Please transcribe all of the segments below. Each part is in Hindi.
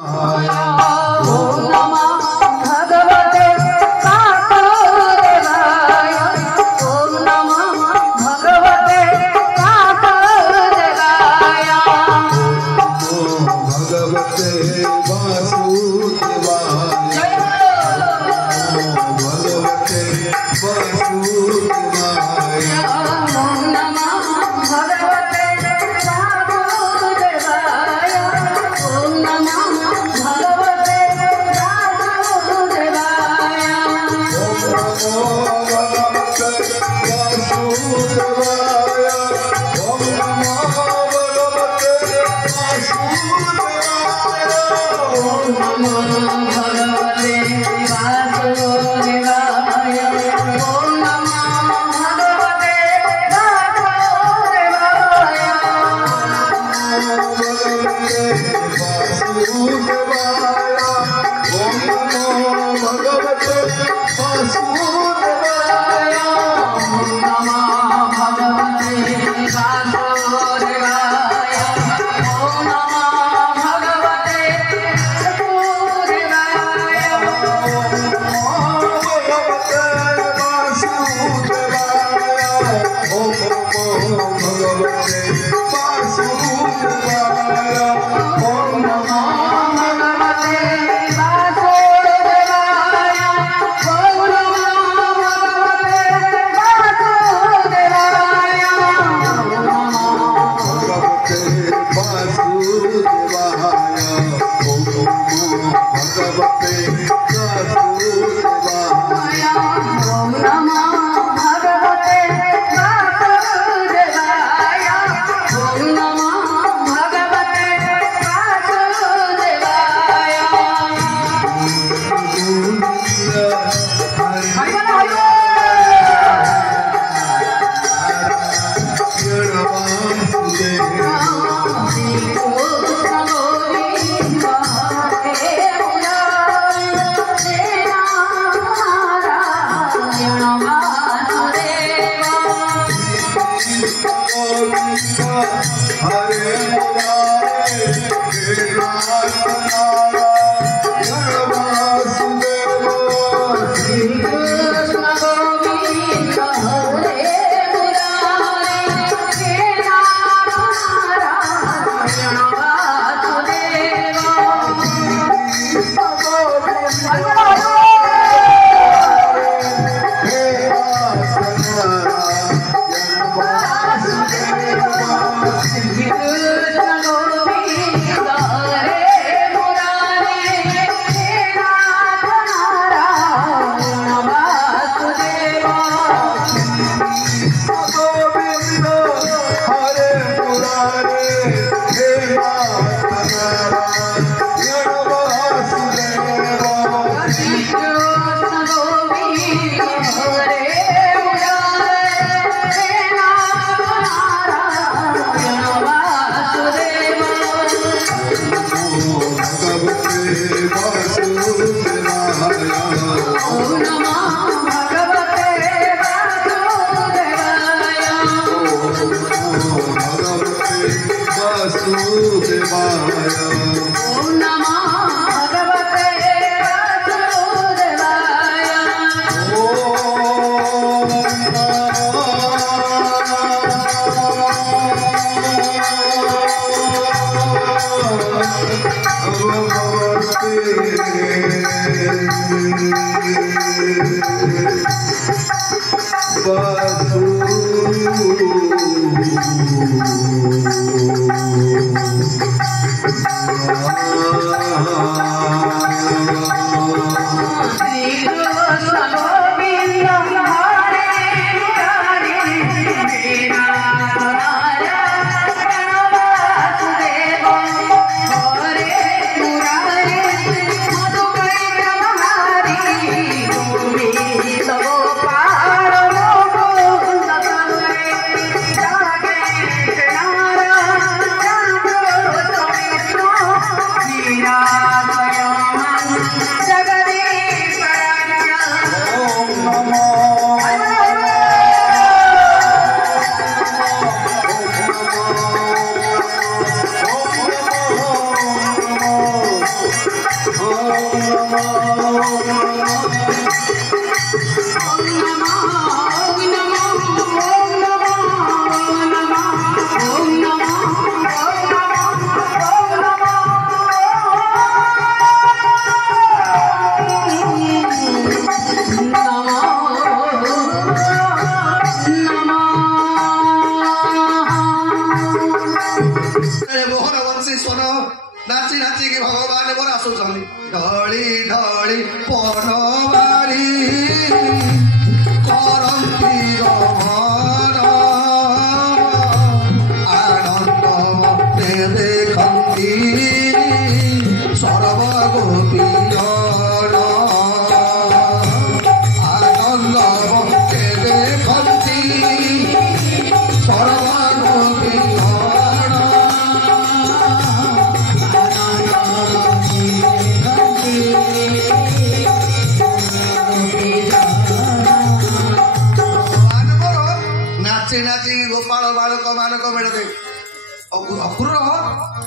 Yeah. ढली ढली पनवारी करती गमन आनंद मते देखती सर्वगोपीजन आनंद मते देखती सर्वगोपीजन गोपाल बालक मानक मेड़े अक्रूर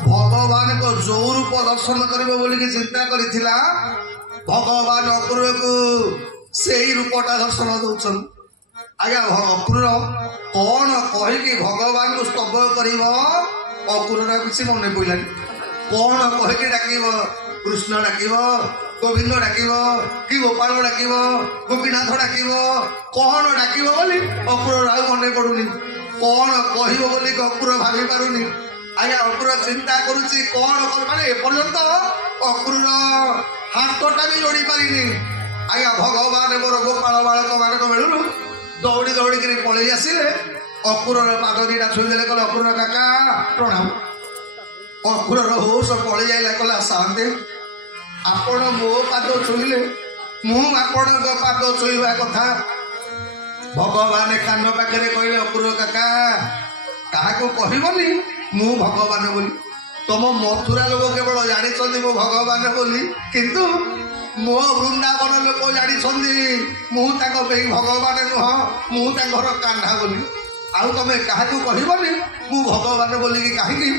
भगवान को जो रूप दर्शन करिबो बोली कि चिंता करिथिला भगवान अक्रूर को सेही रूपटा दर्शन दउछन। आज्ञा अक्रूर कौन कहिकी भगवान को स्तव करिबो अक्रूर किसी मन पइलानी कौन कहिकी डाकिबो कृष्ण डाकिबो गोविंद डाकिबो कि गोपाल डाकिबो गोपीनाथ डाकिबो कौन डाकिबो बोली अक्रूर आ मन पड़ुनी कौन कहबो बोली अक्रूर भाभी पारुनी। आज्ञा अक्रूर चिंता करुच्ची कौन माने एपर्यंत अक्रूर हाथटा भी जोड़ी पारिनी। आज्ञा भगवान मोर गोपाल बालक मानक बेलू दौड़ी दौड़ी कर पलि आसिले अक्रूर पाद दीटा छुईदे कहले अक्रूर काका प्रणाम। अक्रूर होश पलि आइला कहला शांति आपण मो पाद छुईले मु आपण पाद छुईबा कथा भगवान कान पाखे कहले अक्रूर काका क्या कहबनी मु भगवान बोली तुम मथुरा लोक केवल जानी मो भगवान बोली किंतु मो वृंदावन लोक जानी मुझे भगवान नुह मुझे कान्हा बोली आउ तुम क्या कहबनी मु भगवान बोलिकी कहीं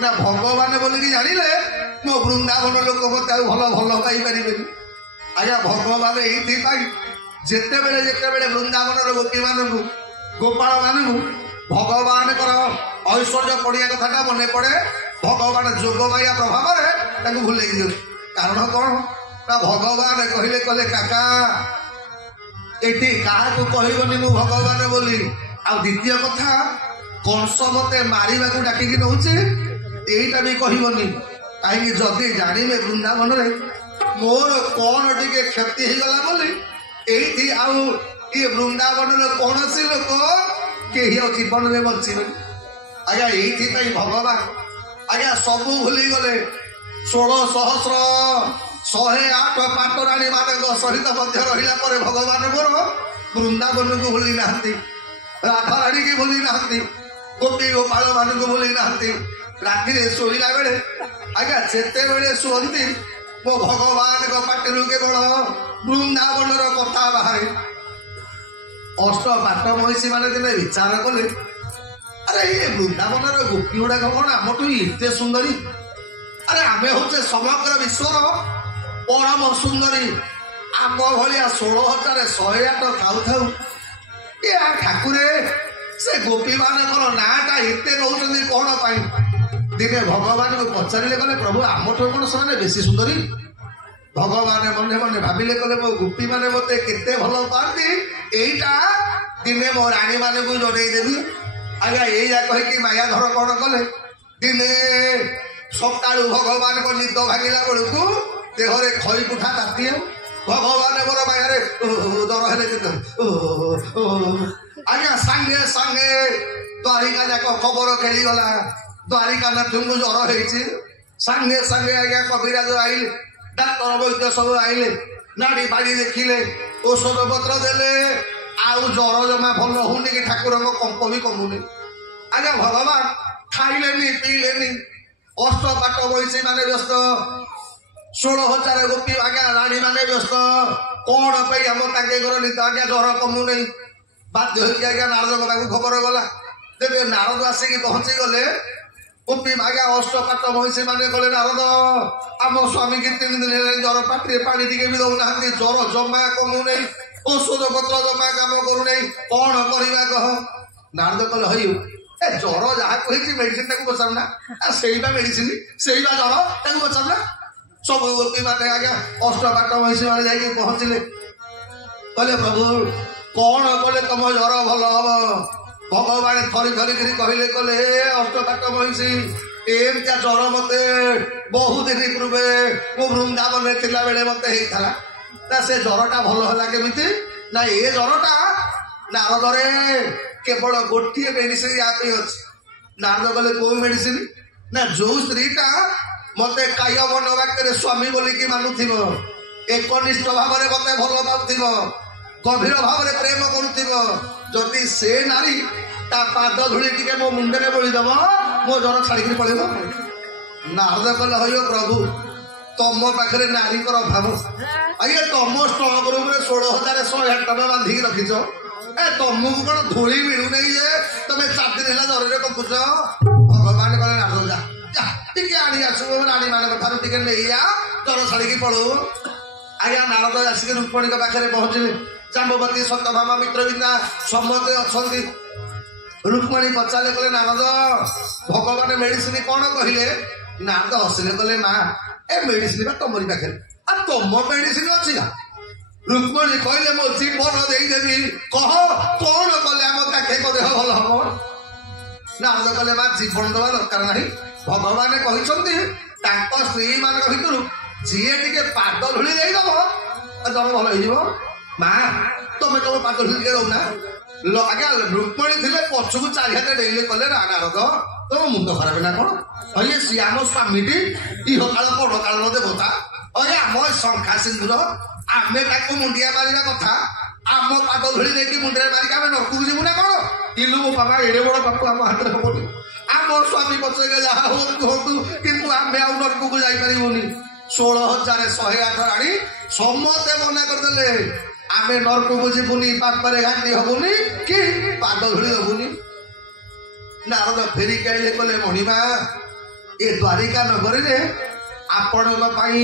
ना भगवान बोलिकी जानिले मो वृंदावन लोक मत भल भल पाइपर। आज्ञा भगवान ये जिते बेले वृंदावन गोपी मान गोपाल मान भगवान ऐश्वर्य पड़िया कथा मन पड़े भगवान जोग माया प्रभाव भूल कारण कौन ना भगवान कहले कहले काका एटी क्या कहबनी मु भगवान बोली आ द्वितीय कथा कंस मते मारिबा को डाकिकी नौचे एटा भी कहबनी कहीं जदि जानवे वृंदावन मोर कौन टिके क्षति होगला बोली एठी आउ ये वृंदावन कौन सी लोक कहीं जीवन में बचे। आज्ञा ये भगवान आज्ञा सबू भूली गले 16 सहस्र 108 पाटराणी मान सहित रहा भगवान मोर वृंदावन को भूली ना राधा राणी की भूली ना गोपी गोपाल मान को भूली ना राति शोला बेले आज्ञा जिते बड़े शुंती मो भगवान पाटू केवल वृंदावन कथा बाहर अष्ट पाट महिषी मैंने दिने विचार कले अरे ये वृंदावन गोपी गुड़ाक कौन आम एते सुंदरी अरे आमे हूँ समग्र विश्वर परम सुंदरी आम भाया 16,108 थाऊ थाऊ ये ठाकुरे से गोपी मान नाटा एते नौकरी कौन पाई दिने भगवान को पचारे कले प्रभु आम कौन से बेसी सुंदरी भगवान मन मन भाविले कले मो गोपी माने मते केते भल पाती एटा दिने मो रानी माने को जड़े देवी। आज्ञा या कहीकि माया घर कौन कले दिने सका भगवान को निद भागिला बेलू देहरे खई पुठा ताती भगवान मोर माया दर आज्ञा सांगे सांगे द्वारिका जाक खबर खेलीगला द्वारिका नाथ को जर हो सांगे सांगे आज्ञा कविराज आइले डाक्तर वैद्य सब आइले नाड़ी बाड़ी देखिले औषध पत्र देले आउ जर जमा भल होनी कि ठाकुर कंप भी कमुनी। आज्ञा भगवान खाइले पीले अष्ट पाट महिषी माने व्यस्त 16,000 गोपी आज्ञा राणी माने व्यस्त कौन पे आम घर नित आज्ञा जर कमु नहीं बाध्य होगी आज्ञा नारद पाक खबर गला जब नारद आसिक पहुंची गले ଗୋପୀ ଆଜ୍ଞା ଅଷ୍ଟପାଟ ମହିଷୀ ମାନେ କଲେ ନାରଦ ଆମ ସ୍ୱାମୀ କି 3 ଦିନ ହେଲାଣି ଜର, ପାଟିରେ ପାଣି ଟିକେ ବି ଦଉନାହାନ୍ତି, ଜର ଜମା କମୁନାହିଁ, ଔଷଧ ପତ୍ର ଜମା କାମ କରୁନାହିଁ, କଣ କରିବା କହ? ନାରଦ କହିଲେ ହଇ ଏ ଜର ଯାହାକୁ ହେଇଛି ମେଡିସିନ ତାକୁ ପଚାରୁନା, ସେଇଟା ମେଡିସିନ, ସେଇଟା ଜର, ତାକୁ ପଚାରୁନା। ସବୁ ଗୋପୀ ମାନେ ଆଜ୍ଞା ଅଷ୍ଟପାଟ ମହିଷୀ ମାନେ ଯାଇକି ପହଞ୍ଚିଲେ, କହିଲେ ପ୍ରଭୁ କଣ କଲେ ତମ ଜର ଭଲ ହବ? ଭଗବାନ ଥରି ଧରିକିରି କହିଲେ, କହିଲେ ହେ ଅଷ୍ଟପାଟ ମହିଷୀ, ଏମିତିଆ ଜର ମତେ ବହୁ ଦିନ ପୂର୍ବେ ମୁଁ ବୃନ୍ଦାବନରେ ଥିଲା ବେଳେ ମତେ ହେଇଥିଲା। ନା ସେ ଜରଟା ଭଲ ହେଲା କେମିତି? ନା ଏ ଜରଟା ନାରଦରେ କେବଳ ଗୋଟିଏ ମେଡିସିନ ୟା ପାଇଁ ଅଛି। ନାରଦ କହିଲେ କୋଉ ମେଡିସିନ? ନା ଯୋଉ ସ୍ତ୍ରୀଟା ମତେ କାୟ ମନ ବାକ୍ୟରେ ସ୍ୱାମୀ ବୋଲିକି ମାନୁଥିବ, ଏକନିଷ୍ଠ ଭାବରେ ମତେ ଭଲ ପାଉଥିବ, ଗଭୀର ଭାବରେ ପ୍ରେମ କରୁଥିବ, ଯଦି ସେ ନାରୀ ତା ପାଦ ଧୂଳି ଟିକେ ମୋ ମୁଣ୍ଡରେ ବୋଳିଦବ ମୋ ଜର ଛାଡିକିରି ପଳେଇବ। ନାରଦ କହିଲେ ହଇଓ ପ୍ରଭୁ ତମ ପାଖରେ ନାରୀଙ୍କର ଅଭାବ, ଆଜ୍ଞା ତମ ଷ୍ଟକ ରୁମରେ 16,108 ଟଙ୍କା ବାନ୍ଧିକି ରଖିଛ, ଏ ତମକୁ କଣ ଧୂଳି ମିଳୁନାହିଁ ଯେ ତମେ 4 ଦିନ ହେଲା ଜରରେ କପୁଛ? ଭଗବାନ କହିଲେ ନାରଦ ଯା ଟିକେ ଆଣି ଆସିବ, ରାଣୀ ମାନଙ୍କ ଠାରୁ ଟିକେ ନେଇଆ, ଜର ଛାଡିକି ପଳଉ। ଆଜ୍ଞା ନାରଦ ଆସିକି ରୁକ୍ମଣୀଙ୍କ ପାଖରେ ପହଞ୍ଚିଲେ, ଜାମ୍ବବତୀ, ସତ୍ୟଭାମା, ମିତ୍ରବିନ୍ଦା ସମସ୍ତେ ଅଛନ୍ତି। ରୁକ୍ମଣୀ ପଚାରିଲେ, କହିଲେ ନାରଦ ଭଗବାନ ମେଡିସିନ କଣ କହିଲେ? ନାରଦ ହସିଲେ, କହିଲେ ମା ଏ ମେଡିସିନ ବା ତମରି ପାଖରେ, ଆଉ ତମ ମେଡିସିନ ଅଛି ନା? ରୁକ୍ମଣୀ କହିଲେ ମୋ ଜୀବନ ଦେଇଦେବି, କହ କଣ କଲେ ଆମ କାକେଙ୍କ ଦେହ ଭଲ ହବ? ନାରଦ କହିଲେ ମା ଜୀବନ ଦେବା ଦରକାର ନାହିଁ, ଭଗବାନ କହିଛନ୍ତି ତାଙ୍କ ସ୍ତ୍ରୀ ମାନଙ୍କ ଭିତରୁ ଯିଏ ଟିକେ ପାଦ ଧୂଳି ଦେଇଦବ ଜର ଭଲ ହେଇଯିବ। ମା ତମେ ତମ ପାଦ ଧୂଳି ଟିକେ ଦଉନା। ଆଜ୍ଞା ରୁକ୍ମଣୀ ଥିଲେ ପଛକୁ 4 ହାତ ଡେଇଁଲେ, କହିଲେ ନା ନାରଦ ତମ ମୁଣ୍ଡ ଖରାପ ନା କଣ? ଇଏ ସିଏ ଆମ ସ୍ୱାମୀଟି ଇହ କାଳ ପର କାଳର ଦେବତା, ଆମ ଶଙ୍ଖା ସିନ୍ଦୁର, ଆମେ ତାକୁ ମୁଣ୍ଡିଆ ମାରିବା କଥା, ଆମ ପାଦ ଧୂଳି ଦେଇକି ମୁଣ୍ଡରେ ମାରିକି ଆମେ ନରକକୁ ଯିବୁ ନା କଣ? ଇଲୁ ମୋ ବାବା ଏଡେ ବଡ ପାପ ଆମ ହାତରେ ହବନି, ଆମ ସ୍ୱାମୀ ପଛରେ ଯାହା ହୁଅନ୍ତୁ କିନ୍ତୁ ଆମେ ଆଉ ନରକକୁ ଯାଇପାରିବୁନି। 16,108 ରାଣୀ ସମସ୍ତେ ମନା କରିଦେଲେ, ଆମେ ନରକକୁ ଯିବୁନି, ପାପରେ ଘାଟି ହବୁନି କି ପାଦ ଧୂଳି ଦବୁନି। ନାରଦ ଫେରିକି ଆଇଲେ, କହିଲେ ମଣିମା ଏ ଦ୍ୱାରିକା ନଗରୀରେ ଆପଣଙ୍କ ପାଇଁ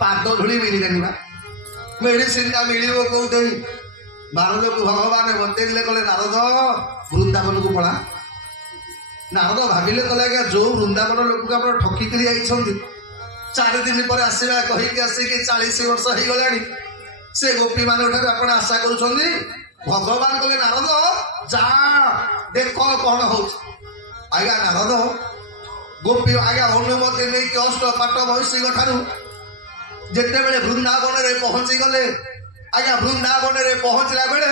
ପାଦ ଧୂଳି ମିଳିଲାନି ବା, ମେଡିସିନ ଟା ମିଳିବ କୋଉଠି? ନାରଦକୁ ଭଗବାନ ବତେଇଲେ, କହିଲେ ନାରଦ ବୃନ୍ଦାବନକୁ ପଳା। ନାରଦ ଭାବିଲେ, କହିଲେ ଆଜ୍ଞା ଯୋଉ ବୃନ୍ଦାବନ ଲୋକକୁ ଆପଣ ଠକିକିରି ଯାଇଛନ୍ତି, 4 ଦିନ ପରେ ଆସିବା କହିକି ଆସିକି 40 ବର୍ଷ ହେଇଗଲାଣି, ସେ ଗୋପୀ ମାନଙ୍କ ଠାରୁ ଆପଣ ଆଶା କରୁଛନ୍ତି? ଭଗବାନ କହିଲେ ନାରଦ ଯା ଦେଖ କଣ ହଉଛି। ଆଜ୍ଞା ନାରଦ ଗୋପୀ ଆଜ୍ଞା ଅନୁମତି ନେଇକି ଅଷ୍ଟପାଟ ମହିଷୀଙ୍କ ଠାରୁ ଯେତେବେଳେ ବୃନ୍ଦାବନରେ ପହଞ୍ଚି ଗଲେ, ଆଜ୍ଞା ବୃନ୍ଦାବନରେ ପହଞ୍ଚିଲା ବେଳେ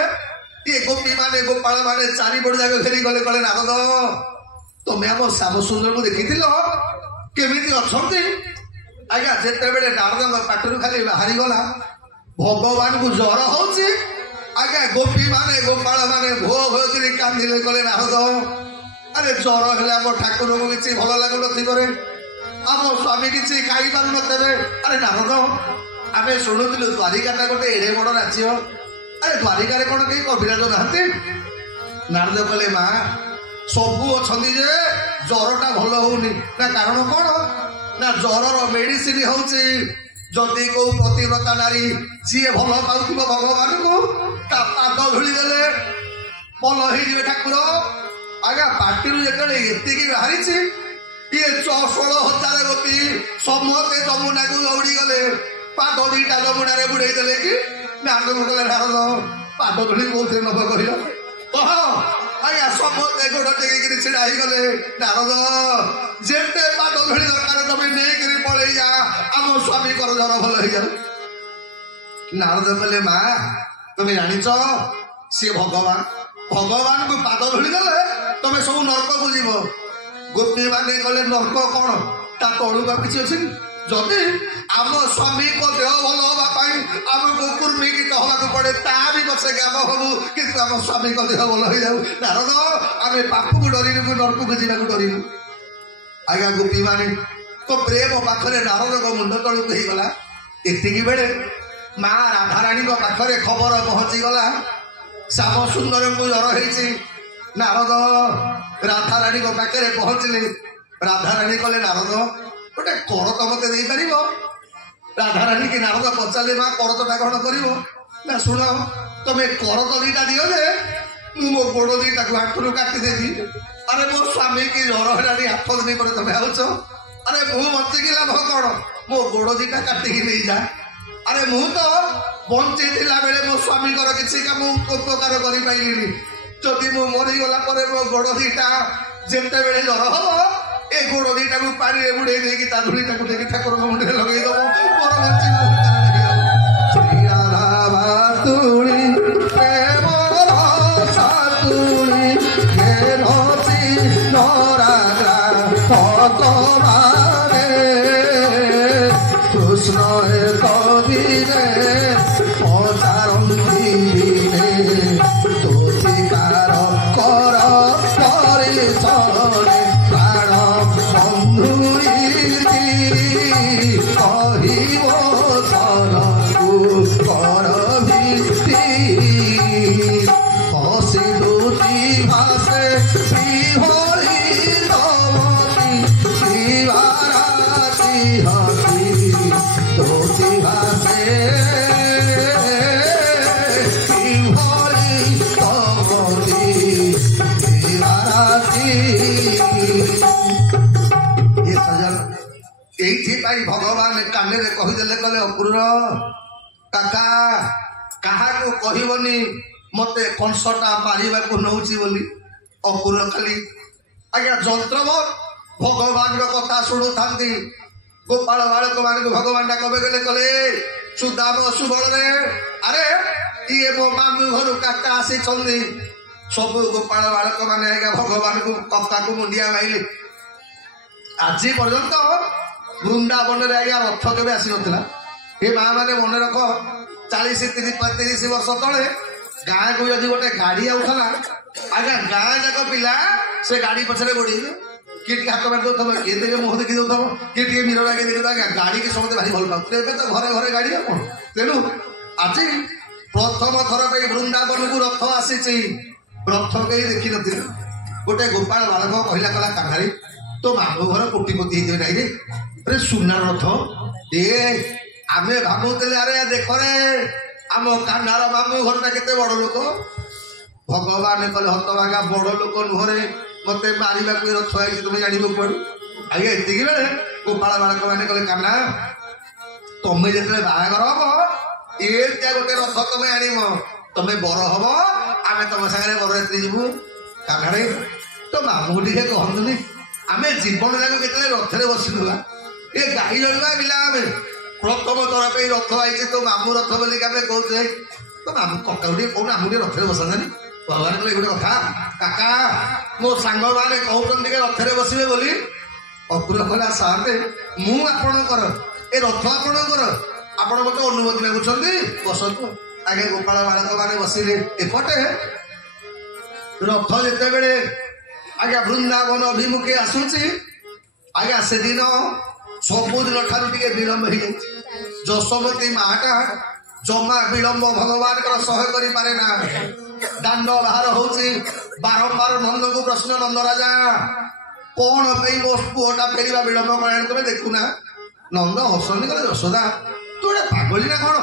ଏ ଗୋପୀ ମାନେ ଗୋପାଳ ମାନେ 4 ପଟ ଯାକ ଫେରି ଗଲେ, କହିଲେ ନାରଦ ତମେ ଆମ ଶ୍ୟାମ ସୁନ୍ଦରକୁ ଦେଖିଥିଲ କେମିତି ଅଛନ୍ତି? ଆଜ୍ଞା ଯେତେବେଳେ ନାରଦଙ୍କ ପାଟିରୁ ଖାଲି ବାହାରିଗଲା ଭଗବାନଙ୍କୁ ଜର ହଉଛି, ଆଜ୍ଞା ଗୋପୀ ମାନେ ଗୋପାଳ ମାନେ ଭୋ ଭୋ କରି କାନ୍ଦିଲେ, କହିଲେ ନାରଦ ଆରେ ଜର ହେଲେ ଆମ ଠାକୁରଙ୍କୁ କିଛି ଭଲ ଲାଗୁନଥିବ ରେ, ଆମ ସ୍ୱାମୀ କିଛି ଖାଇପାରୁନଥିବେ। ଆରେ ନାରଦ ଆମେ ଶୁଣୁଥିଲୁ ଦ୍ୱାରିକାଟା ଗୋଟେ ଏଡେ ବଡ ରାଜ୍ୟ, ଆରେ ଦ୍ୱାରିକାରେ କଣ କେହି କବିରାଜ ନାହାନ୍ତି? ନାରଦ କହିଲେ ମା ସବୁ ଅଛନ୍ତି ଯେ ଜରଟା ଭଲ ହଉନି। ନା କାରଣ କଣ? ନା ଜରର ମେଡିସିନ ହଉଛି ଯଦି କୋଉ ପତିବ୍ରତା ନାରୀ ଯିଏ ଭଲ ପାଉଥିବ ଭଗବାନଙ୍କୁ, ତା ପାଦ ଧୂଳି ଦେଲେ ଭଲ ହେଇଯିବେ ଠାକୁର। ଆଜ୍ଞା ପାଟିରୁ ଯେତେବେଳେ ଏତିକି ବାହାରିଛି, ଇଏ 16,000 ଗୋପୀ ସମସ୍ତେ ଯମୁନାକୁ ଦୌଡ଼ି ଗଲେ, ପାଦ ଦିଟା ଯମୁନାରେ ବୁଡେଇ ଦେଲେ କି ନାରଦ କହିଲେ ନାରଦ ପାଦ ଧୂଳି କୋଉଥିରେ ନବ କହିଲ? କହ। ଆଜ୍ଞା ସମସ୍ତେ ଗୋଡ ଟେକିକିରି ଛିଡା ହେଇଗଲେ, ନାରଦ ଯେତେ ପାଦ ଧୂଳି ଦରକାର ତମେ ନେଇକିରି ପଳେଇ ଯା, ଆମ ସ୍ୱାମୀଙ୍କର ଜର ଭଲ ହେଇଯାଉ। ନାରଦ କହିଲେ ମା ତମେ ଜାଣିଛ ସିଏ ଭଗବାନ, ଭଗବାନଙ୍କୁ ପାଦ ଧୂଳି ଦେଲେ ତମେ ସବୁ ନର୍କକୁ ଯିବ। ଗୋପୀ ମାନେ କହିଲେ ନର୍କ କଣ, ତା ତଳୁକୁ କିଛି ଅଛି କି? ଯଦି ଆମ ସ୍ୱାମୀଙ୍କ ଦେହ ଭଲ ହବା ପାଇଁ ଆମକୁ କୁର୍ମୀକିତ ହବାକୁ ପଡେ, ତା ବି ପଛେ କାମ ହବୁ, କିନ୍ତୁ ଆମ ସ୍ୱାମୀଙ୍କ ଦେହ ଭଲ ହେଇଯାଉ। ନାରଦ ଆମେ ପାପକୁ ଡରିନୁ, ନର୍କକୁ ଯିବାକୁ ଡରିନୁ। ଆଜ୍ଞା ଗୋପୀ ମାନେ ତ ପ୍ରେମ ପାଖରେ ନାରଦଙ୍କ ମୁଣ୍ଡ ତଳକୁ ହେଇଗଲା। ଏତିକି ବେଳେ ମା ରାଧାରାଣୀଙ୍କ ପାଖରେ ଖବର ପହଞ୍ଚିଗଲା ଶ୍ୟାମ ସୁନ୍ଦରଙ୍କୁ ଜର ହେଇଛି। ନାରଦ ରାଧାରାଣୀଙ୍କ ପାଖରେ ପହଞ୍ଚିଲେ, राधाराणी कले नारद गोटे करत मत दे पार राधाराणी की नारद पचारे माँ करतटा कौन कर शुण तुम करत दीटा दियो जे मो गोड़ दीटा हाथरू काटिदेवी अरे मो स्वामी की ज्वर है हाथ दिन पर तुम आउच अरे मु बचिकी लाभ कौन मो गोड़ दीटा काटिकी नहीं जा अरे मु तो बंची बेले मो स्वामी किसी काम उपकार कर पाइलिनी जदि मु मरीगला मो गोड़ दीटा जिते बड़े ज्वर हम ए गोड़ दीटा को पानी में बुड़े देकी धूलीटा को लेकिन ठाकुर मुंडे लगे कृष्ण कविरे तुकार कर परिचरे प्राण बंधुरी कहिब सरकु कर हसी दुति भाषे श्रीहरि तमती शिवाराती हसी दुति भाषे श्रीहरि तमती शिवाराती ये सजन यही भगवान कान कहीदे कले अपूर्व काका क्या कहबनी मते कंसटा मारिबा को नौची बोली अपूर्व खाली आज्ञा जंत्रवर भगवान कथा शुणु था गोपाल बालक मान भगवान कबे गले कले सुदाम सुबल रे अरे ये मो मामू घर काका आसी सब गोपाल बालक मैंने आज्ञा भगवान को कथा को मुंडिया माइले आज पर्यंत वृंदावन में आज्ञा रथ के आसी ना ये माँ मैंने मन रख 40-35 वर्ष तले गाँ को यदि गोटे गाड़ी आउला आज्ञा गाँ जाक पिला से गाड़ी पछरे गोड़ी किए हाथ मार दौर किए देखे मुह देखी दौर किए मीर आगे देखी आज्ञा गाड़ी की समझते भारी भल पाते तो घरे घरे गाड़ी कौन तेणु आज प्रथम थर पर वृंदावन को रथ आसी रथ कहीं देखी नी गोटे गोपाल बालक कहला कला कान्हारी तो मामू घर कोटिपति होते ना रे सुना रथ ए आमे भावुले अरे देख रे आम कान्हार मामू घरटा केते बड़ लोक भगवान कले हतभागा बड़ लोक नुहरे मत मारे रथ आई तुम जान कौन आगे एति बेले गोपाल बालक मैंने कले कान्हा तुम्हें जो बाहागर हम ये गोटे रथ तुम आनम तुम्हें बर हम आम तुम सागर बरयात्री जीवु कान्हारे तो मामू टे कहतुनि आम जीवन जाक के रथ बसुला ये गाई लड़वा पिला आम प्रथम थर पे रथ आई तो मामू रथ बोलिक कहते तो मामू कका कौन आमू रथ बसानी भगवान कहे गोटे कथा काका मो सांग मैंने कहते रथ बसवे बोली अपूर्व कहला साते मुझर ए रथ आपणकर आपण मत अनुमति मागुंट बसतु आगे गोपाल बालक मैंने बसिले एपटे रथ जिते बड़े आज्ञा वृंदावन अभिमुखे आसूची आज्ञा से दिन सबुदिन ठार टे विलम्ब हो जाए जशोमती माटा जमा विलम्ब भगवान सह करे ना दांड बाहर होची बारंबार नंद को प्रश्न नंद राजा कौन मो पुओटा फेरवा विलम्ब कर तुम देखुना नंद हसनी कले यशोदा तू गोटे पागली ना कौन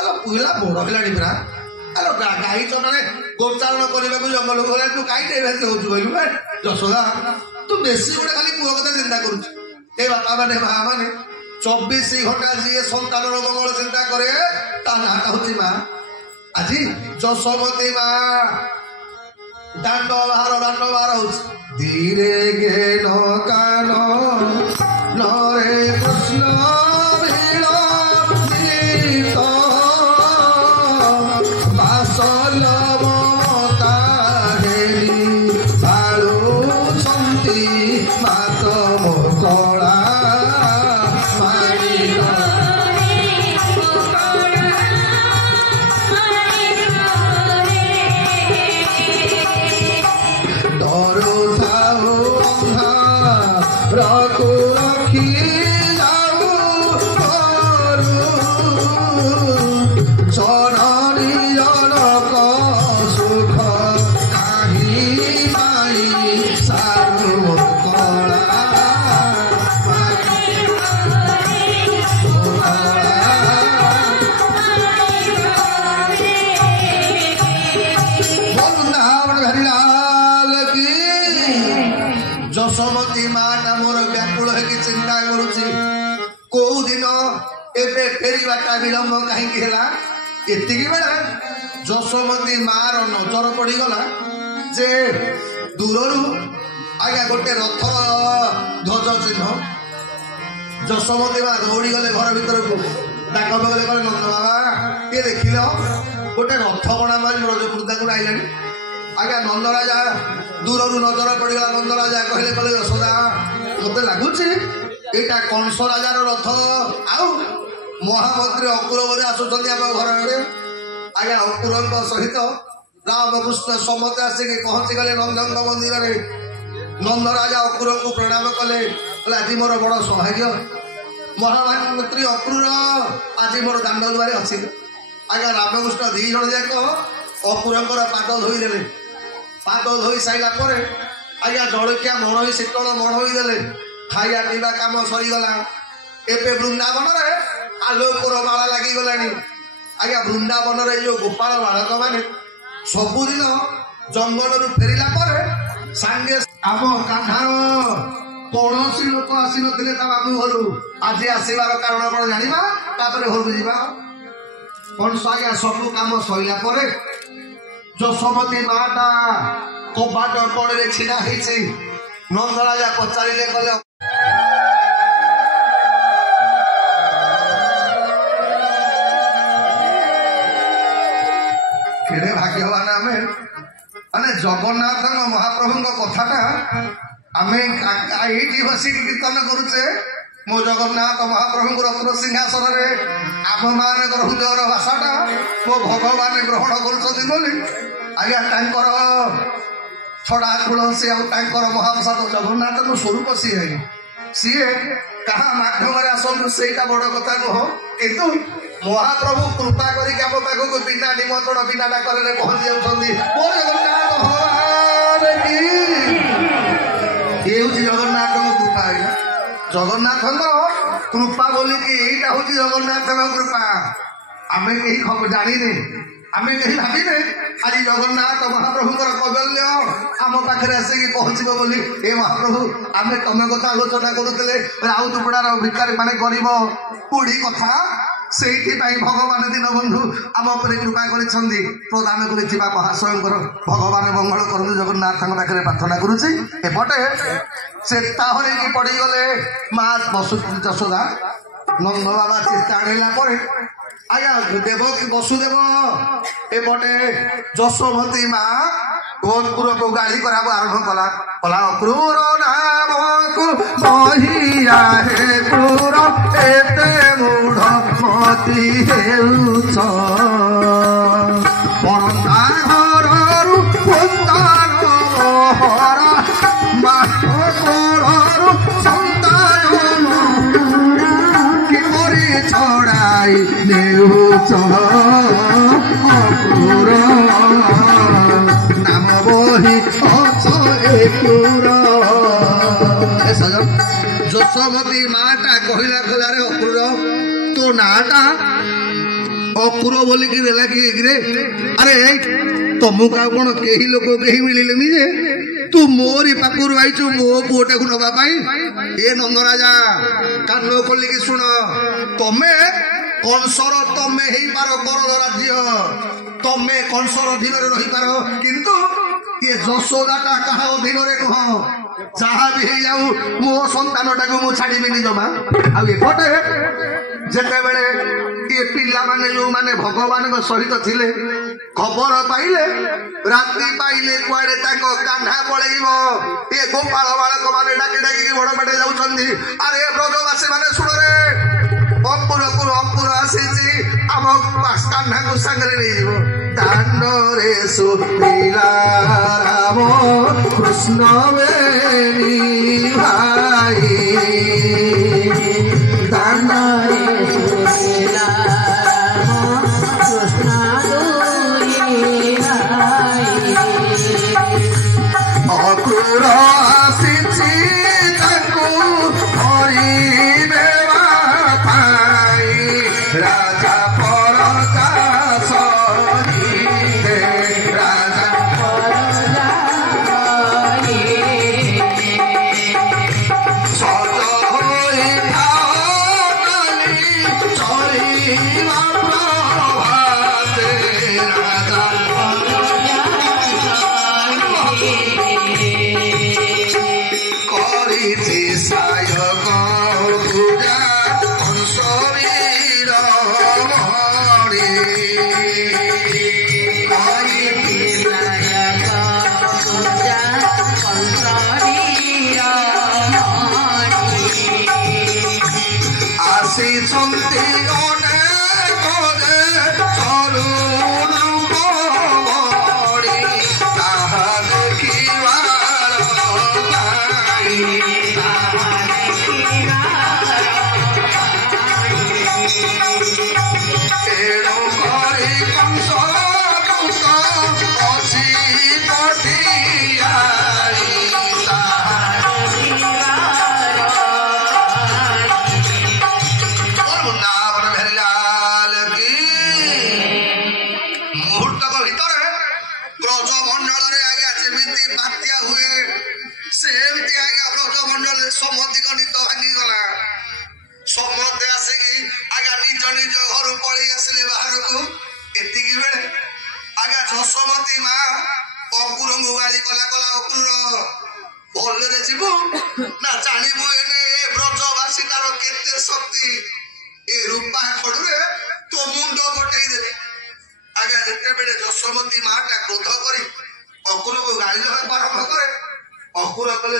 अरे पुला बड़ है अरे गाई चने गोचारण करने को जंगल को तू कहीं टेस्ट हो यशोदा तू बेसी गोटे खाली पुओ कथा चिंता करुच ए बापा मैंने माँ मैंने 24 घंटा जी सन्तान मंगल चिंता करे ता नाटा हूँ माँ आज जशोमती माँ दांड बाहर हो धीरे गे कान नरे कृष्ण Raku एबे फेरिबाटा विलंब कहीं एतिकी बेला जशोमती मार नजर पड़गला जे दूर आज्ञा गोटे रथ ध्वज चिन्ह जशोमती माँ दौड़ी गले घर भीतर को डाक पकड़े कहे नंद बाबा ये देख गोटे रथ बना मारी रजपुरदा को आईला आज्ञा नंद राजा दूर नजर पड़गला नंद राजा कहले कहले यशोदा मत लगुच यहाँ कंस राजार रथ आउ महामंत्री अकुर बोले आसुँच आम घर आड़े आज्ञा अकुर सहित रामकृष्ण समते आसिक पहुँची गले नंद मंदिर में नंद राजा अकुर को प्रणाम कले आज मोर बड़ सौभाग्य महामंत्री अकुर आज मोर दाण्ड दुआरे अच्छी आज्ञा रामकृष्ण दी जन जाक अकुर पाद धोईदे पाद धोई सारापर आज्ञा जलखिया मणई शीतल मणई देले खाଇବା ପିଇବା କାମ ସରିଗଲା ଏବେ ବୃନ୍ଦାବନରେ ଆଲୋକର ମାଳା ଲାଗିଗଲାଣି ଆଜ୍ଞା ବୃନ୍ଦାବନରେ ଯୋଉ ଗୋପାଳ ବାଳକ ମାନେ ସବୁଦିନ ଜଙ୍ଗଲରୁ ଫେରିଲା ପରେ ସାଙ୍ଗେ ଆମ କାହ୍ନାର କୌଣସି ଲୋକ ଆସିନଥିଲେ ତା ବାବୁ ଘରୁ ଆଜି ଆସିବାର କାରଣ କ'ଣ ଜାଣିବା ତାପରେ ଘରକୁ ଯିବା କଂସ ଆଜ୍ଞା ସବୁ କାମ ସରିଲା ପରେ ଯଶୋମତୀ ମାଟା କବାଟ କଣରେ ଛିଡ଼ା ହେଇଛି ନନ୍ଦ ରାଜା ପଚାରିଲେ କଲେ केड़े भाग्यवान आमे माने जगन्नाथ महाप्रभु कथाटा आमे ये बसिक कीर्तन करुचे मो जगन्नाथ महाप्रभु रत्न सिंहासन आम मान हृदयर भाषाटा मो भगवान ग्रहण कर छड़ा तुलसी आर महाप्रसाद जगन्नाथ स्वरूप सी कहा माध्यम आसतु से बड़ कथा नुह किंतु महाप्रभु कृपा करके आम पाखक बिना निमंत्रण बिना डाकरे पहुंची जाऊँगी ये हूँ जगन्नाथ कृपा आज्ञा जगन्नाथ कृपा बोलिकी यहाँ हूँ जगन्नाथ कृपा आम कहीं खबर जानी आम कहीं भाविने खाली जगन्नाथ महाप्रभु कौशल्य आम पाखे आसिक पहुँचब बोली ए महाप्रभु आम तुम कथा आलोचना करुले राउतपड़ार भिखारी माने गरीब बुढ़ी कथा से भगवान दीन बंधु आम उपर कृपा कर प्रदान कर महास्वयं भगवान मंगल करते जगन्नाथ पाखे प्रार्थना करुच्ची एपटे से ताहरे की पड़गले माँ यशोदा नंद बाबा चिंता आने आज्ञा देव कि वसुदेव एपटे यशोमती माँ अक्रूर को गाली कराब आरंभ कला कला अक्रूर नाम को महिया हे क्रूर एते मूढ़ मती हेउछ परंता घररु कुंदन हरा माहररु संतान किपरि छड़ाई नेउछ अक्रूर नाम बही यशोमती माटा कहला कहला रे अक्रूर तो नाटा अक्रूर बोलिकी देला कि अरे तुमको आ कौन कही लोक कही मिलने जे तू मोरी पाखर आईचु मो पुओटा को नवाई ए नंद राजा कान खोलिकी शुण तमें कंसर तमें ही पार गरल राज्य तमें कंसर अधीन रही पार किंतु ये यशोदाटा कहा अधीन नुह जहाँ भी हो जाऊ मो सन्तानटा को मुझे छाड़बी जमा आटे जिते बड़े ये पिला माने जो माने भगवान सहित थिले खबर पाइले राति पाइले कुआडे कान्हा पलैब ये गोपाल बालक माने डाकी डाकी बड़ पेटे जाऊँगी अरे ब्रजवासी माने शुण रे अंकुर को अंकुर आसी आम कान्हा को सांगे नहीं दांडरे सुनीला राम कृष्ण बेनी भाई दांडरे सुनीला राम कृष्ण दुई भाई अक्रूर आसी राजा परजा राजा सज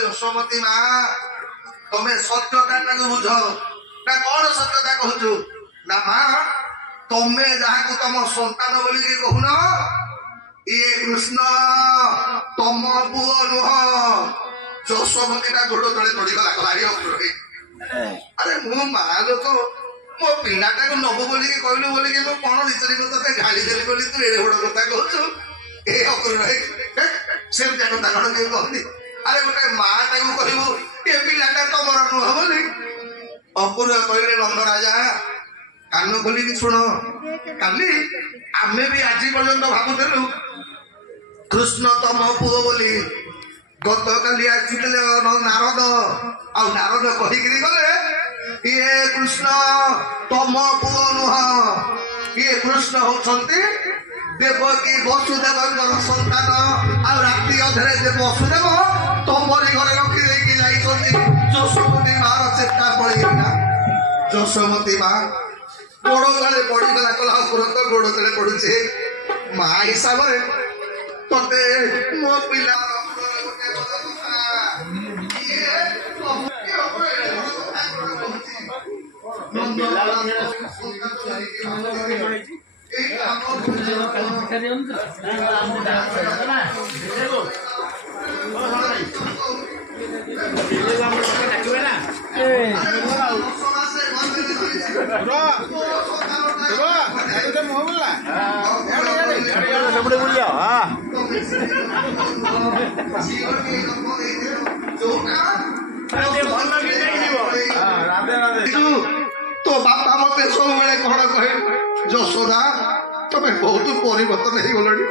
यशोमती माँ तुम्हें सत्यता बुझ ना कौन सत्यता कहु ना माँ तुम्हें जहाँ को तुम सन्तान बोली कहून ये कृष्ण तुम पुओ नुह यशोमती गोड़ तले पड़गला भारी अरे मु माँ लोक मो पिलाटा को नबु बोल कहलु बोल कौन रीचरी को ढाली देली बोली तू एड़े बड़ कथा कहु ये से कथा कौन कहती अरे गोटे माँ कहू ये पिलाटा तुमर नुह बोली अपूर्व कहले नंद राजा कान खोलिक शुण काली आमे भी आज पर्यंत भावुलु कृष्ण तम पुओ बोली गत काली आसिले नारद आ नारद कहीकि गले ये कृष्ण तम पुओ नुह ये कृष्ण होती देवकी वसुदेव सन्तान आ राति अधे जे वसुदेव तमरी घरे रखी देकी यशोमती माँ चेष्टा पड़ेगा यशोमती माँ गोड़ तले पड़गला कला तुरंत गोड़ तले पड़ुचे माँ हिसाब से ते मो पिला तो बापा मत सब बेले कौन कहे यशोदा तुम्हें बहुत परिवर्तन हो गलि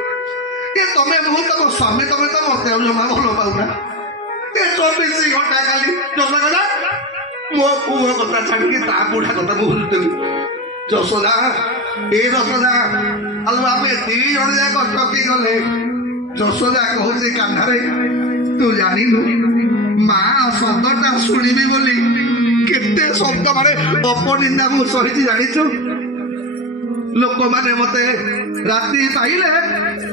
ये तुम्हें नुह तुम स्वामी तुम्हें तो मत जमा भल पाऊना ये 24 घंटा खाली यशोदा मो पुओ कथा छाड़ी ता बुढ़ा कथा बुझुली यशोदा ए यशोदा आलो आम दी जन जाक टकी गले यशोदा कहूँ कान्धारे तू जानिनु माँ शब्दटा शुणिबी बोली केते शब्द माने अपनिंदा मु सहित जानिछु लोक माने मते राति पाइले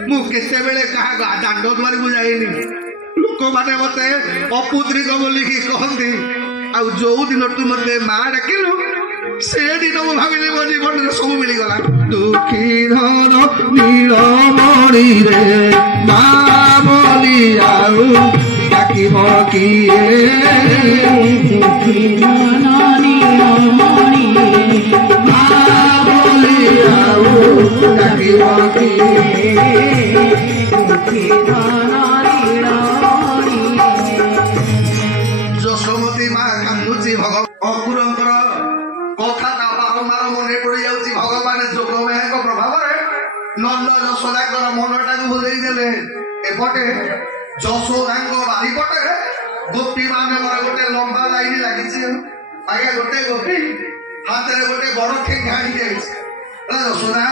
मु केते बेले कहा दांड द्वार को जाइनी लोक माने मते अपुत्रिक बोली की कहंती आ जो दिन तू मते माँ डाकिलु से दिन मु भाबिली मो जीवन रे सब मिली गला दुखी धन नीलमणि रे माँ बोली आउ डाकिब किए दुखी धन नीलमणि माँ बोली आउ डाकिब किए दुखी धन नीलमणि यशोमती माँ कांदुची भगवान अकुरंकर कथा बारंबार मन पड़ जाऊँगी भगवान जोगमेह प्रभाव नंद यशोदा मनटा को बुझे देले एपटे यशोदा बारीपटे गोपी मान गोटे लंबा लाइन लगी आगे गोटे गोपी ହାତରେ ଗୋଟେ ବଡ ଠେଙ୍ଗା ଆଣିକି ଆଇଛି। ଯଶୋଦା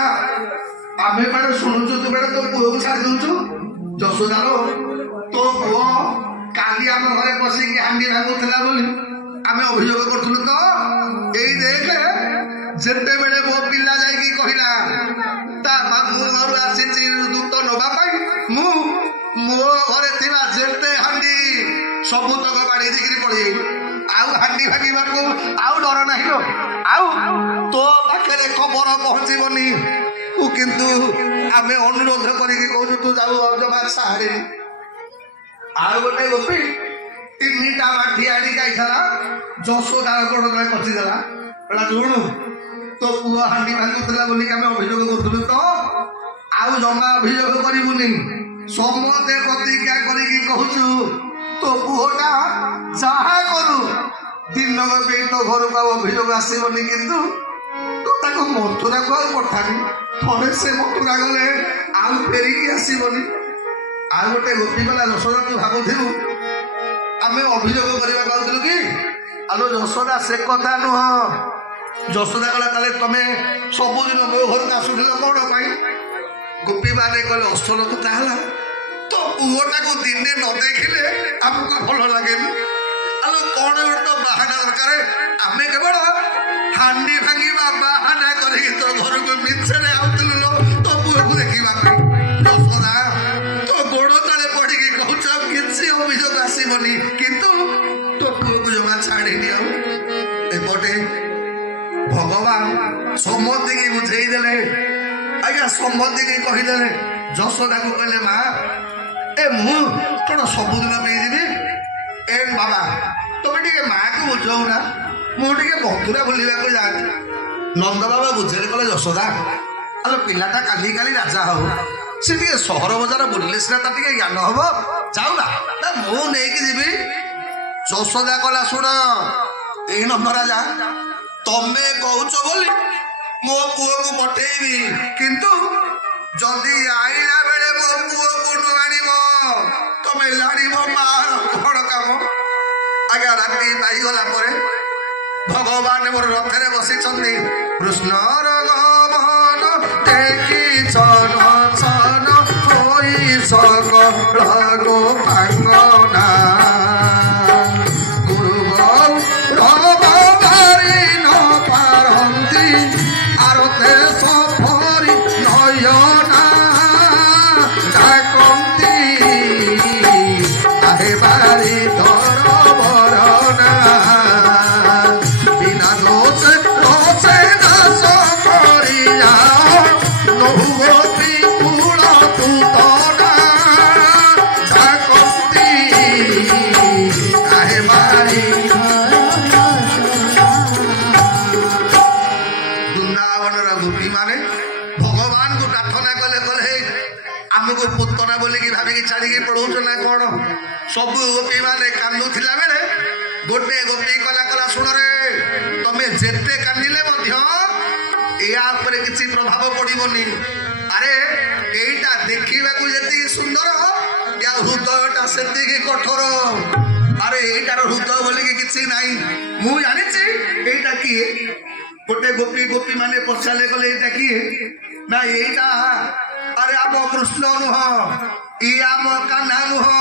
ଆମେ ବେଡେ ଶୁଣୁଛୁ ତୁ ବେଡେ ତୋ ପୁଅକୁ ଛାଡି ଦଉଛୁ। ଯଶୋଦାର ତୋ ପୁଅ କାଲି ଆମ ଘରେ ବସିକି ହାଣ୍ଡି ଭାଙ୍ଗୁଥିଲା ବୋଲି ଆମେ ଅଭିଯୋଗ କରୁଥିଲୁ ତ। ଏଇ ଦେଖେ ଯେତେବେଳେ ମୋ ପିଲା ଯାଇକି କହିଲା ତା ମାମୁଁ ଘରୁ ଆସିଛି ଦୁଧ ନବା ପାଇଁ, ମୁଁ ମୋ ଘରେ ଥିବା ଯେତେ ହାଣ୍ଡି ସବୁତକ ବାଡେଇ ଦେଇକିରି ପଳେଇ ଆଉ ହାଣ୍ଡି ଭାଙ୍ଗିବାକୁ ଆଉ ଡର ନାହିଁ। ଆଉ ତୋ ପାଖରେ ଖବର ପହଞ୍ଚିବନି, କିନ୍ତୁ ଆମେ ଅନୁରୋଧ କରିକି କହୁଛୁ ତୁ ଯାଉ ଜମା ସାହାଡେ। ଆଉ ଗୋଟେ ଗୋପୀ 3ଟା ମାଠି ଆଣିକି ଆଇଥିଲା। ଯଶୋଦାର ଗୋଡରେ କଚିଦେଲା। ଶୁଣୁ ତୋ ପୁଅ ହାଣ୍ଡି ଭାଙ୍ଗୁଥିଲା ବୋଲିକି ଆମେ ଅଭିଯୋଗ କରୁଥିଲୁ ତ, ଆଉ ଜମା ଅଭିଯୋଗ କରିବୁନି। ସମସ୍ତେ ପ୍ରତିଜ୍ଞା କରିକି କହୁଛୁ ତୋ ପୁଅଟା ଯାହା କରୁ ଦିନକ ପାଇଁ ତୋ ଘରକୁ ଆଉ ଅଭିଯୋଗ ଆସିବନି, କିନ୍ତୁ ତୁ ତାକୁ ମଥୁରାକୁ ଆଉ ପଠାନି। ଥରେ ସେ ମଥୁରା ଗଲେ ଆଉ ଫେରିକି ଆସିବନି। ଆଉ ଗୋଟେ ଗୋପୀ ଗଲା ଯଶୋଦା ତୁ ଭାବୁଥିବୁ ଆମେ ଅଭିଯୋଗ କରିବାକୁ ଆଉଥିଲୁ କି? ଆଲୋ ଯଶୋଦା ସେ କଥା ନୁହଁ। ଯଶୋଦା ଗଲା ତାହେଲେ ତମେ ସବୁଦିନ ମୋ ଘରକୁ ଆସୁଥିଲ କଣ ପାଇଁ? ଗୋପୀ ମାନେ କହିଲେ ଅସଲ କଥା ହେଲା ତୋ ପୁଅଟାକୁ ଦିନେ ନ ଦେଖିଲେ ଆମକୁ ଭଲ ଲାଗେନି। ଆଲୋ କଣ ଗୋଟେ ତ ବାହାନା ଦରକାର। ଆମେ କେବଳ ହାଣ୍ଡି ଭାଙ୍ଗିବା ବାହାନା କରିକି ତୋ ଘରକୁ ମିଛରେ ଆଉଥିଲୁ ତୋ ପୁଅକୁ ଦେଖିବା ପାଇଁ। ଯଶୋଦା ତୋ ଗୋଡ ତଳେ ପଡିକି କହୁଛ କିଛି ଅଭିଯୋଗ ଆସିବନି, କିନ୍ତୁ ତୋ ପୁଅକୁ ଜମା ଛାଡିନି। ଆଉ ଏପଟେ ଭଗବାନ ସମସ୍ତିକି ବୁଝେଇ ଦେଲେ। ଆଜ୍ଞା ସମସ୍ତିକି କହିଦେଲେ। ଯଶୋଦାକୁ କହିଲେ ମା ଏ ମୁଁ କଣ ସବୁଦିନ ପାଇଁ ଯିବି? ଏ ବାବା ତମେ ଟିକେ ମାକୁ ବୁଝାଉ ନା, ମୁଁ ଟିକେ ମଥୁରା ବୁଲିବାକୁ ଯାଆନ୍ତି। ନନ୍ଦ ବାବା ବୁଝେଇଲେ କହିଲେ ଯଶୋଦା ଆଲୋ ପିଲାଟା କାଲି କାଲି ରାଜା ହଉ, ସେ ଟିକେ ସହର ବଜାର ବୁଲିଲେ ସିନା ତା ଟିକେ ଜ୍ଞାନ ହବ। ଯାଉନା ମୁଁ ନେଇକି ଯିବି। ଯଶୋଦା କହିଲା ଶୁଣ ଏଇ ନନ୍ଦ ରାଜା ତମେ କହୁଛ ବୋଲି ମୋ ପୁଅକୁ ପଠେଇବି, କିନ୍ତୁ ଯଦି ଆଇଲା ବେଳେ ମୋ ପୁଅକୁ ନ ଆଣିବ ତମେ ଜାଣିବ ମାର କଣ କାମ। ଆଜ୍ଞା ରାତି ପାଇଗଲା ପରେ ଭଗବାନ ମୋର ରଥରେ ବସିଛନ୍ତି। କୃଷ୍ଣର ଗମନ ଦେଖି ଛନ ଛନ ହୋଇ ସକଳ ଗୋପାଙ୍ଗନା ଗୁରୁ ଗୌରବ ବାରି ନ ପାରନ୍ତି ଆରତେ ସଫରି ନୟନା ଡାକନ୍ତି ଆହେ ବାରି ଧର ବରନା ବିନା ଦୋଷେ ରୋଷେ ଦାସ କରି ଯାଅ ନହୁଅତି କୂଳ ତୁତନା ଡାକନ୍ତି ଆହେ ବାରି। ବୃନ୍ଦାବନର ଗୋପୀ ମାନେ ଭଗବାନଙ୍କୁ ପ୍ରାର୍ଥନା କଲେ କଲେ ଆମକୁ ପୁତନା ବୋଲିକି ଭାବିକି ଛାଡିକି ପଳଉଛ ନା କଣ? ସବୁ ଗୋପୀ ମାନେ କାନ୍ଦୁଥିଲା ବେଳେ ଗୋଟେ ଗୋପୀ କଲା କଲା ଶୁଣରେ ତମେ ଯେତେ କାନ୍ଦିଲେ ମଧ୍ୟ ଏହା ଉପରେ କିଛି ପ୍ରଭାବ ପଡିବନି। ଆରେ ଏଇଟା ଦେଖିବାକୁ ଯେତିକି ସୁନ୍ଦର ୟା ହୃଦୟଟା ସେତିକି କଠୋର। ଆରେ ଏଇଟାର ହୃଦୟ ବୋଲିକି କିଛି ନାହିଁ। ମୁଁ ଜାଣିଛି ଏଇଟା କିଏ। ଗୋଟେ ଗୋପୀ ଗୋପୀ ମାନେ ପଚାରିଲେ କଲେ ଏଇଟା କିଏ? ନା ଏଇଟା ଆରେ ଆମ କୃଷ୍ଣ ନୁହଁ, ଇଏ ଆମ କାହ୍ନା ନୁହଁ,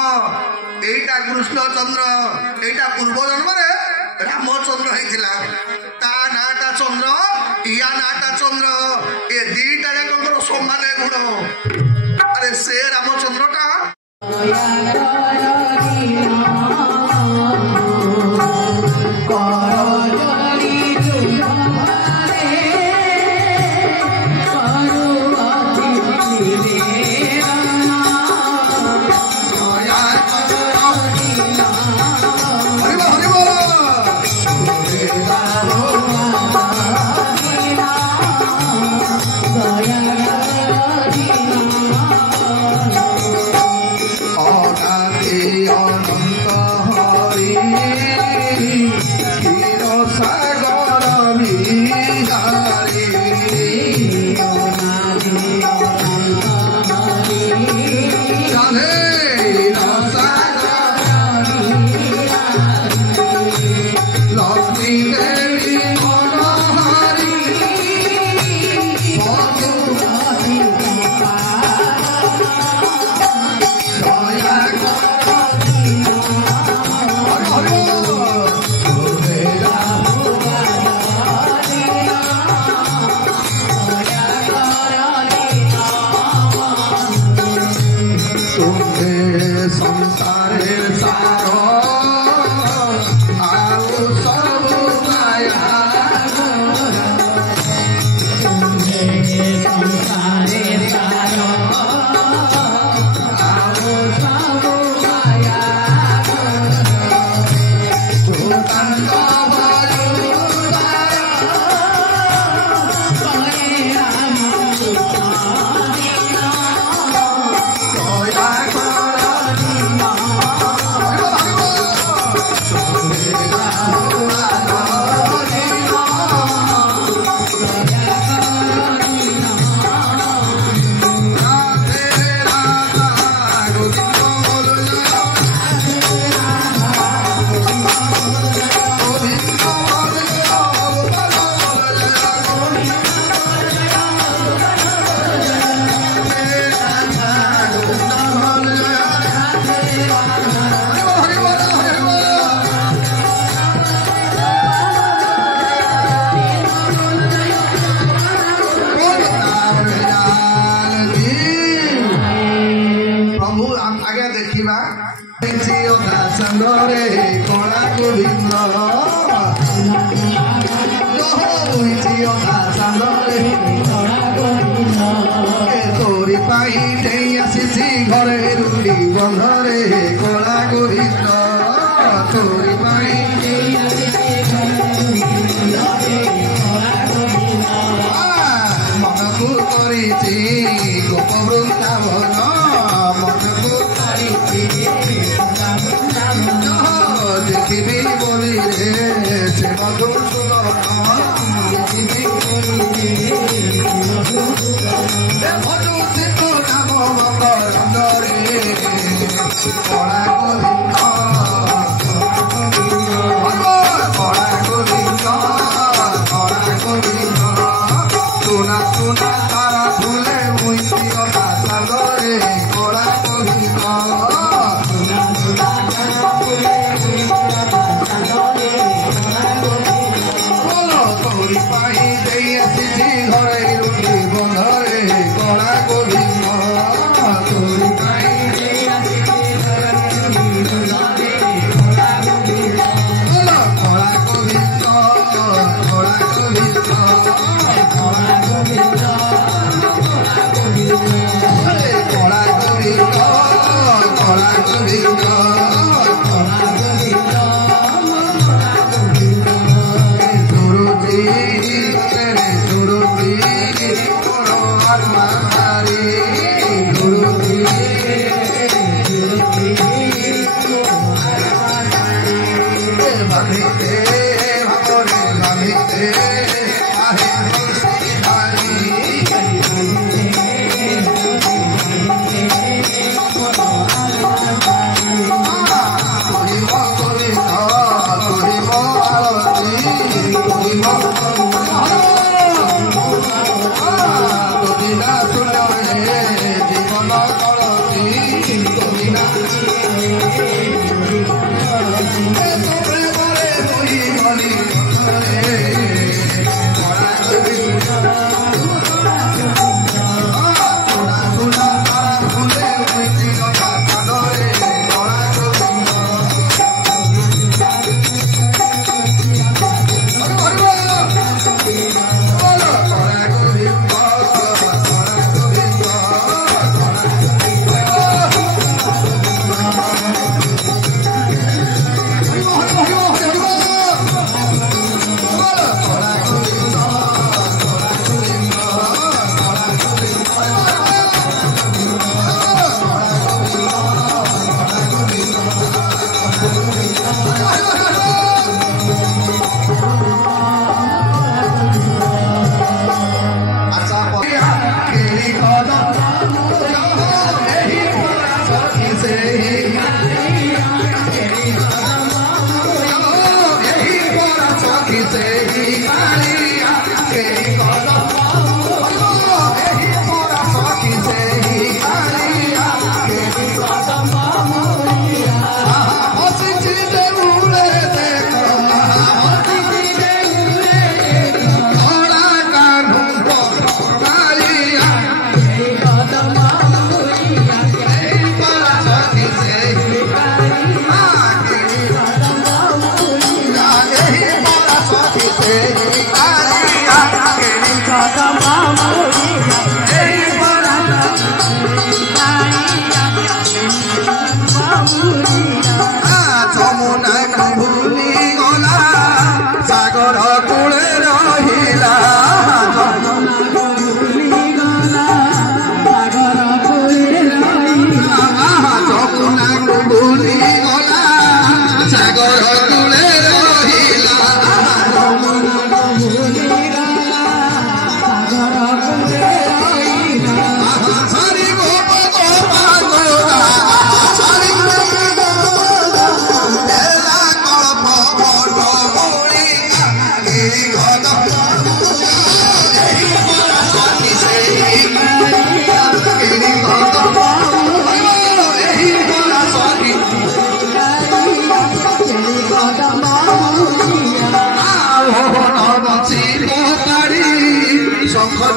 ଏଇଟା କୃଷ୍ଣଚନ୍ଦ୍ର। ଏଇଟା ପୂର୍ବ ଜନ୍ମରେ ରାମଚନ୍ଦ୍ର ହେଇଥିଲା। ତା ନାଁଟା ଚନ୍ଦ୍ର, ଇୟା ନାଁଟା ଚନ୍ଦ୍ର। ଏ ଦିଟା ଯାକଙ୍କର ସମାନ ଗୁଣ। ଆରେ ସେ ରାମଚନ୍ଦ୍ରଟା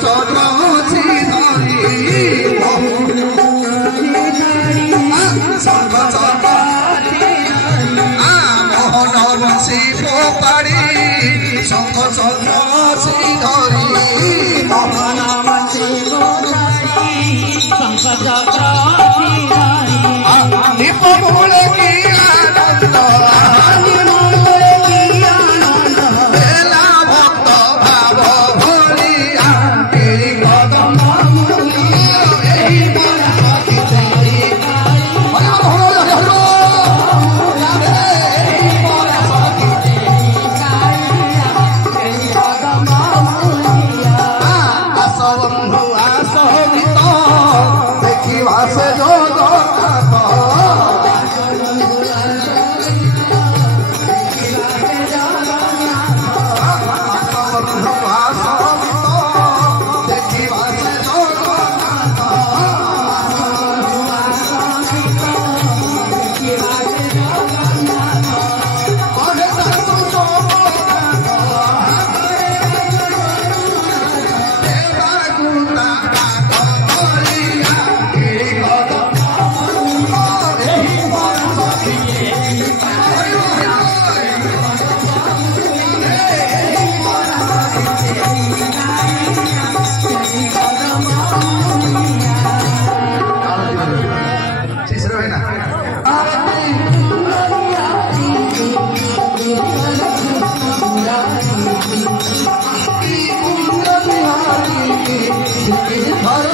চক্র মোহন শিব পাড়ি শঙ্খ চক্র ধরি দীপ মূলে কি আনন্দ বেলা ভক্ত ভাব ভরিয়া এই কদম এই Hare